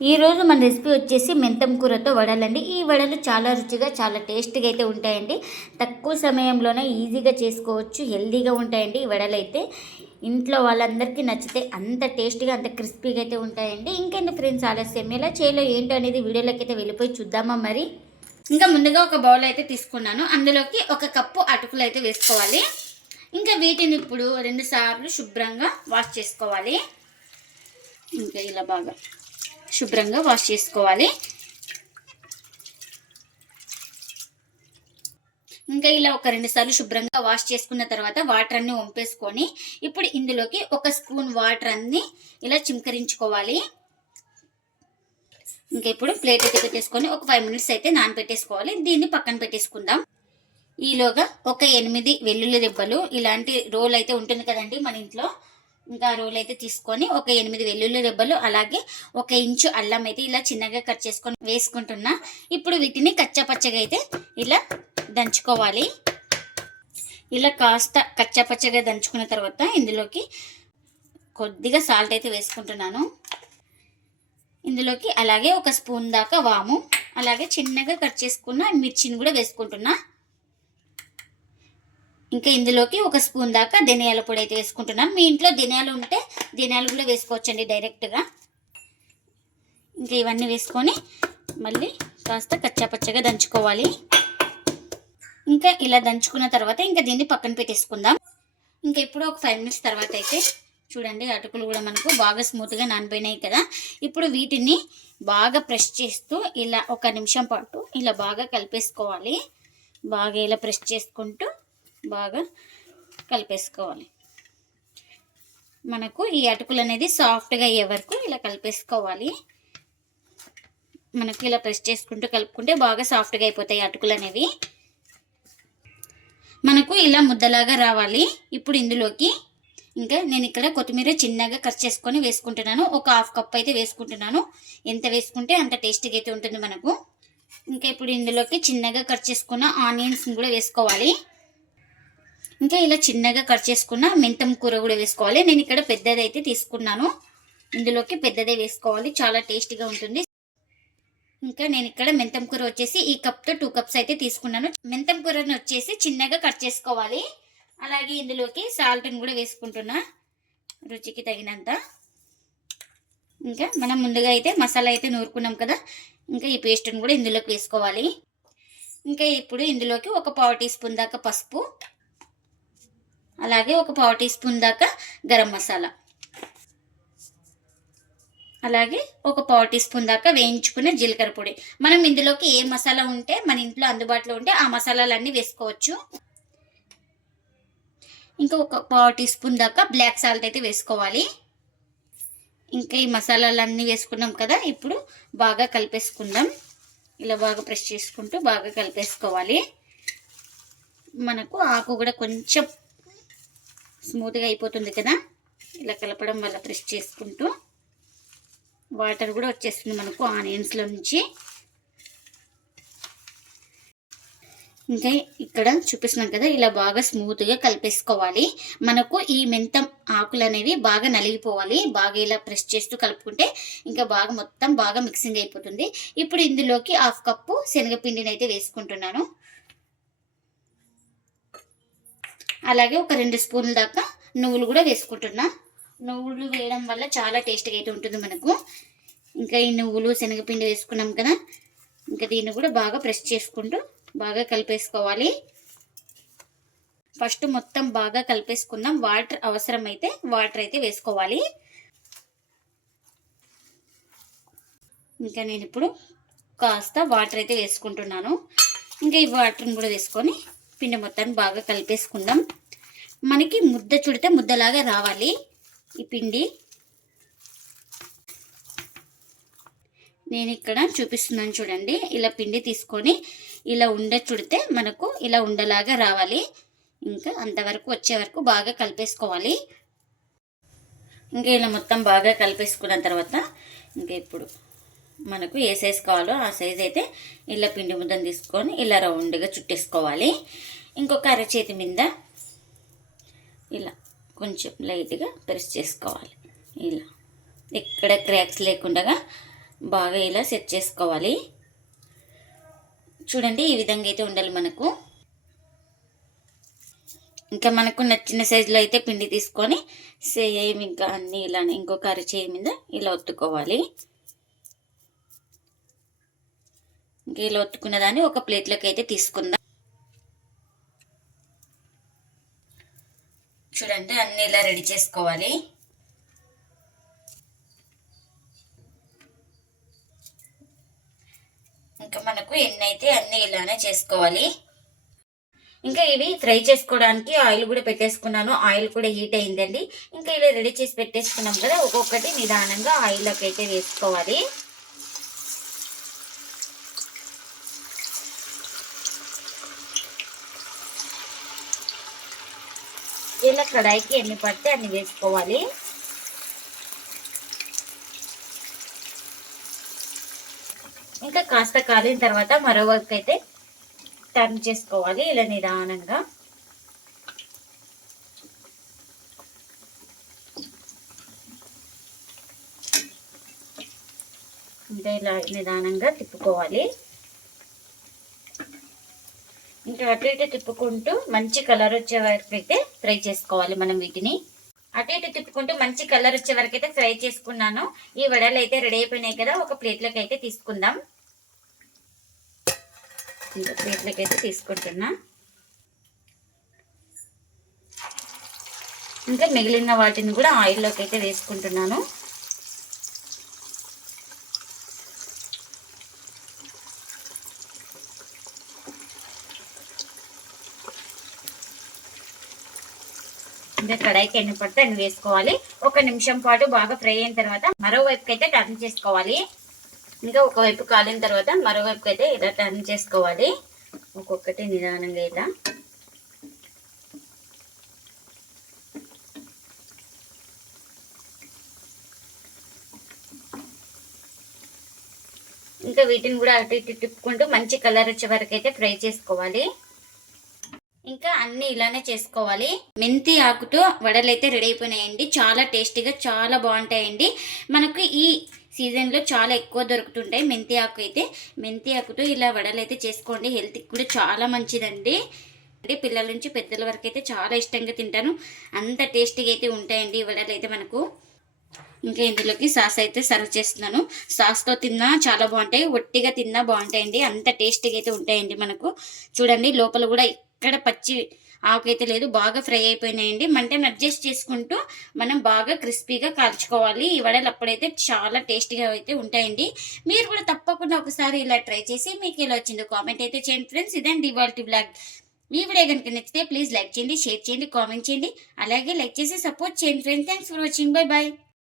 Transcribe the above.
ఈరోజు మన రెసిపీ వచ్చేసి మెంతం కూరతో వడలండి. ఈ వడలు చాలా రుచిగా చాలా టేస్టీగా అయితే ఉంటాయండి. తక్కువ సమయంలోనే ఈజీగా చేసుకోవచ్చు, హెల్తీగా ఉంటాయండి ఈ వడలు అయితే. ఇంట్లో వాళ్ళందరికీ నచ్చితే అంత టేస్టీగా అంత క్రిస్పీగా అయితే ఉంటాయండి. ఇంకెందుకు ఫ్రెండ్స్ ఆలస్యం, ఎలా చేయాలో ఏంటో అనేది వీడియోలోకి అయితే వెళ్ళిపోయి చూద్దామా మరి. ఇంకా ముందుగా ఒక బౌల్ అయితే తీసుకున్నాను. అందులోకి 1 కప్పు అటుకులు అయితే వేసుకోవాలి. ఇంకా వీటిని ఇప్పుడు 2 సార్లు శుభ్రంగా వాష్ చేసుకోవాలి. ఇంకా ఇలా బాగా శుభ్రంగా వాష్ చేసుకోవాలి. ఇంకా ఇలా ఒక 2 సార్లు శుభ్రంగా వాష్ చేసుకున్న తర్వాత వాటర్ అన్ని వంపేసుకొని ఇప్పుడు ఇందులోకి 1 స్పూన్ వాటర్ అన్ని ఇలా చిమ్కరించుకోవాలి. ఇంకా ఇప్పుడు ప్లేట్ అయితే పెట్టేసుకొని ఒక 5 మినిట్స్ అయితే నానబెట్టేసుకోవాలి. దీన్ని పక్కన పెట్టేసుకుందాం. ఈలోగా ఒక 8 వెల్లుల్లి రెబ్బలు, ఇలాంటి రోల్ అయితే ఉంటుంది కదండి మన ఇంట్లో, ఇంకా రోల్ అయితే తీసుకొని ఒక 8 వెల్లుల్లి రెబ్బలు, అలాగే 1 ఇంచు అల్లం అయితే ఇలా చిన్నగా కట్ చేసుకొని వేసుకుంటున్నా. ఇప్పుడు వీటిని కచ్చాపచ్చగా అయితే ఇలా దంచుకోవాలి. ఇలా కాస్త కచ్చాపచ్చగా దంచుకున్న తర్వాత ఇందులోకి కొద్దిగా సాల్ట్ అయితే వేసుకుంటున్నాను. ఇందులోకి అలాగే 1 స్పూన్ దాకా వాము, అలాగే చిన్నగా కట్ చేసుకున్న మిర్చిని కూడా వేసుకుంటున్నా. ఇంకా ఇందులోకి 1 స్పూన్ దాకా ధనియాల పొడి అయితే వేసుకుంటున్నాను. మీ ఇంట్లో ధనియాలు ఉంటే ధనియాలు కూడా వేసుకోవచ్చండి డైరెక్ట్గా. ఇంకా ఇవన్నీ వేసుకొని మళ్ళీ కాస్త కచ్చాపచ్చగా దంచుకోవాలి. ఇంకా ఇలా దంచుకున్న తర్వాత ఇంకా దీన్ని పక్కన పెట్టేసుకుందాం. ఇంకా ఇప్పుడు ఒక 5 మినిట్స్ తర్వాత అయితే చూడండి, అటుకులు కూడా మనకు బాగా స్మూత్గా నానిపోయినాయి కదా. ఇప్పుడు వీటిని బాగా ప్రెస్ చేస్తూ ఇలా 1 నిమిషం పాటు ఇలా బాగా కలిపేసుకోవాలి. బాగా ఇలా ప్రెస్ చేసుకుంటూ బాగా కలిపేసుకోవాలి. మనకు ఈ అటుకులు అనేది సాఫ్ట్గా అయ్యే వరకు ఇలా కలిపేసుకోవాలి. మనకు ఇలా ప్రెస్ చేసుకుంటూ కలుపుకుంటే బాగా సాఫ్ట్గా అయిపోతాయి అటుకులు అనేవి. మనకు ఇలా ముద్దలాగా రావాలి. ఇప్పుడు ఇందులోకి ఇంకా నేను ఇక్కడ కొత్తిమీర చిన్నగా కట్ చేసుకొని వేసుకుంటున్నాను. ఒక 1/2 కప్ అయితే వేసుకుంటున్నాను. ఎంత వేసుకుంటే అంత టేస్టీగా అయితే ఉంటుంది మనకు. ఇంకా ఇప్పుడు ఇందులోకి చిన్నగా కట్ చేసుకున్న ఆనియన్స్ని కూడా వేసుకోవాలి. ఇంకా ఇలా చిన్నగా కట్ చేసుకున్న మెంతం కూర కూడా వేసుకోవాలి. నేను ఇక్కడ పెద్దది అయితే తీసుకున్నాను. ఇందులోకి పెద్దదే వేసుకోవాలి, చాలా టేస్టీగా ఉంటుంది. ఇంకా నేను ఇక్కడ మెంతం కూర వచ్చేసి ఈ కప్తో 2 కప్స్ అయితే తీసుకున్నాను. మెంతం కూరని వచ్చేసి చిన్నగా కట్ చేసుకోవాలి. అలాగే ఇందులోకి సాల్ట్ని కూడా వేసుకుంటున్నా రుచికి తగినంత. ఇంకా మనం ముందుగా అయితే మసాలా అయితే నూరుకున్నాం కదా, ఇంకా ఈ పేస్ట్ని కూడా ఇందులోకి వేసుకోవాలి. ఇంకా ఇప్పుడు ఇందులోకి ఒక 1/4 టీ స్పూన్ దాకా పసుపు, అలాగే ఒక 1/4 టీ స్పూన్ దాకా గరం మసాలా, అలాగే ఒక 1/4 టీ స్పూన్ దాకా వేయించుకునే జీలకర్ర పొడి. మనం ఇందులోకి ఏ మసాలా ఉంటే మన ఇంట్లో అందుబాటులో ఉంటే ఆ మసాలాలన్నీ వేసుకోవచ్చు. ఇంకా ఒక 1/4 టీ స్పూన్ దాకా బ్లాక్ సాల్ట్ అయితే వేసుకోవాలి. ఇంకా ఈ మసాలాలన్నీ వేసుకున్నాం కదా, ఇప్పుడు బాగా కలిపేసుకుందాం. ఇలా బాగా ప్రెస్ చేసుకుంటూ బాగా కలిపేసుకోవాలి. మనకు ఆకు కూడా కొంచెం స్మూత్గా అయిపోతుంది కదా, ఇలా కలపడం వల్ల ప్రెస్ చేసుకుంటూ వాటర్ కూడా వచ్చేస్తుంది మనకు ఆనియన్స్లో నుంచి. ఇంకా ఇక్కడ చూపిస్తున్నాం కదా, ఇలా బాగా స్మూత్గా కలిపేసుకోవాలి. మనకు ఈ మెంతం ఆకులు అనేవి బాగా నలిగిపోవాలి. బాగా ఇలా ప్రెస్ చేస్తూ కలుపుకుంటే ఇంకా బాగా మొత్తం బాగా మిక్సింగ్ అయిపోతుంది. ఇప్పుడు ఇందులోకి 1/2 కప్పు శనగపిండిని అయితే వేసుకుంటున్నాను. అలాగే ఒక 2 స్పూన్ల దాకా నువ్వులు కూడా వేసుకుంటున్నా. నువ్వులు వేయడం వల్ల చాలా టేస్ట్గా అయితే ఉంటుంది మనకు. ఇంకా ఈ నువ్వులు శనగపిండి వేసుకున్నాం కదా, ఇంకా దీన్ని కూడా బాగా ప్రెస్ చేసుకుంటూ బాగా కలిపేసుకోవాలి. ఫస్ట్ మొత్తం బాగా కలిపేసుకుందాం. వాటర్ అవసరమైతే వాటర్ అయితే వేసుకోవాలి. ఇంకా నేను ఇప్పుడు కాస్త వాటర్ అయితే వేసుకుంటున్నాను. ఇంకా ఈ వాటర్ని కూడా వేసుకొని పిండి మొత్తాన్ని బాగా కలిపేసుకుందాం. మనకి ముద్ద చుడితే ముద్దలాగా రావాలి ఈ పిండి. నేను ఇక్కడ చూపిస్తున్నాను చూడండి, ఇలా పిండి తీసుకొని ఇలా ఉండ చుడితే మనకు ఇలా ఉండలాగా రావాలి. ఇంకా అంతవరకు వచ్చే వరకు బాగా కలిపేసుకోవాలి. ఇంకా ఇలా మొత్తం బాగా కలిపేసుకున్న తర్వాత ఇంకా ఇప్పుడు మనకు ఏ సైజ్ కావాలో ఆ సైజ్ అయితే ఇలా పిండి ముద్దను తీసుకొని ఇలా రౌండ్గా చుట్టేసుకోవాలి. ఇంకొక అరచేతి మీద ఇలా కొంచెం లైట్గా ప్రెస్ చేసుకోవాలి. ఇలా ఎక్కడ క్రాక్స్ లేకుండా బాగా ఇలా సెట్ చేసుకోవాలి. చూడండి ఈ విధంగా అయితే ఉండాలి మనకు. ఇంకా మనకు నచ్చిన సైజులో అయితే పిండి తీసుకొని సేమ్ ఇంకా అన్నీ ఇలానే ఇంకొక అరచేయి మీద ఇలా ఒత్తుకోవాలి. ఇంకా ఇలా ఒత్తుకున్న దాన్ని ఒక ప్లేట్లోకి అయితే తీసుకుందాం. చూడండి అన్నీ ఇలా రెడీ చేసుకోవాలి. ఇంకా మనకు ఎన్ని అయితే అన్నీ ఇలానే చేసుకోవాలి. ఇంకా ఇవి ఫ్రై చేసుకోవడానికి ఆయిల్ కూడా పెట్టేసుకున్నాను. ఆయిల్ కూడా హీట్ అయిందండి. ఇంకా ఇలా రెడీ చేసి పెట్టేసుకున్నాం కదా, ఒక్కొక్కటి నిదానంగా ఆయిల్లోకి అయితే వేసుకోవాలి. ఇలా కడాయికి ఎన్ని పడితే అన్ని వేసుకోవాలి. ఇంకా కాస్త కాలిన తర్వాత మరో వైపు అయితే టర్న్ చేసుకోవాలి ఇలా నిదానంగా. ఇంకా ఇలా నిదానంగా తిప్పుకోవాలి. ఇంకా అటు ఇటు తిప్పుకుంటూ మంచి కలర్ వచ్చే వరకు అయితే ఫ్రై చేసుకోవాలి మనం వీటిని. అటు ఇటు తిప్పుకుంటూ మంచి కలర్ వచ్చే వరకు అయితే ఫ్రై చేసుకున్నాను. ఈ వడలు అయితే రెడీ అయిపోయినాయి కదా, ఒక ప్లేట్లోకి అయితే తీసుకుందాం. ఇంకా ప్లేట్లోకి అయితే తీసుకుంటున్నా. ఇంకా మిగిలిన వాటిని కూడా ఆయిల్లోకి అయితే వేసుకుంటున్నాను. ఇంకా కడాయికి ఎన్ని పడితే అన్ని వేసుకోవాలి. 1 నిమిషం పాటు బాగా ఫ్రై అయిన తర్వాత మరోవైపుకి అయితే టర్న్ చేసుకోవాలి. ఇంకా ఒకవైపు కాలిన తర్వాత మరోవైపుకి అయితే ఇలా టర్న్ చేసుకోవాలి. ఒక్కొక్కటి నిదానంగా ఇలా. ఇంకా వీటిని కూడా అటు ఇటు తిప్పుకుంటూ మంచి కలర్ వచ్చే వరకు అయితే ఫ్రై చేసుకోవాలి. ఇంకా అన్ని ఇలానే చేసుకోవాలి. మెంతి ఆకుతో వడలు అయితే రెడీ అయిపోయినాయండి. చాలా టేస్టీగా చాలా బాగుంటాయండి. మనకు ఈ సీజన్లో చాలా ఎక్కువ దొరుకుతుంటాయి మెంతి ఆకు అయితే. మెంతి ఆకుతో ఇలా వడలు అయితే చేసుకోండి. హెల్త్కి కూడా చాలా మంచిదండి. అంటే పిల్లల నుంచి పెద్దల వరకు అయితే చాలా ఇష్టంగా తింటాను. అంత టేస్టీగా అయితే ఉంటాయండి ఈ వడలు అయితే మనకు. ఇంకా ఇందులోకి సాస్ అయితే సర్వ్ చేస్తున్నాను. సాస్తో తిన్నా చాలా బాగుంటాయి, ఒట్టిగా తిన్నా బాగుంటాయండి. అంత టేస్టీగా అయితే ఉంటాయండి మనకు. చూడండి లోపల కూడా ఇక్కడ పచ్చి ఆకైతే లేదు, బాగా ఫ్రై అయిపోయినాయండి. మంటను అడ్జస్ట్ చేసుకుంటూ మనం బాగా క్రిస్పీగా కాల్చుకోవాలి. ఈ వడలు అప్పుడైతే చాలా టేస్టీగా అయితే ఉంటాయండి. మీరు కూడా తప్పకుండా ఒకసారి ఇలా ట్రై చేసి మీకు ఎలా వచ్చిందో కామెంట్ అయితే చేయండి ఫ్రెండ్స్. ఇదండి ఇవాల్టి బ్లాగ్. ఈ వీడియో కనుక నచ్చితే ప్లీజ్ లైక్ చేయండి, షేర్ చేయండి, కామెంట్ చేయండి. అలాగే లైక్ చేసి సపోర్ట్ చేయండి friends. Thanks for watching. Bye bye.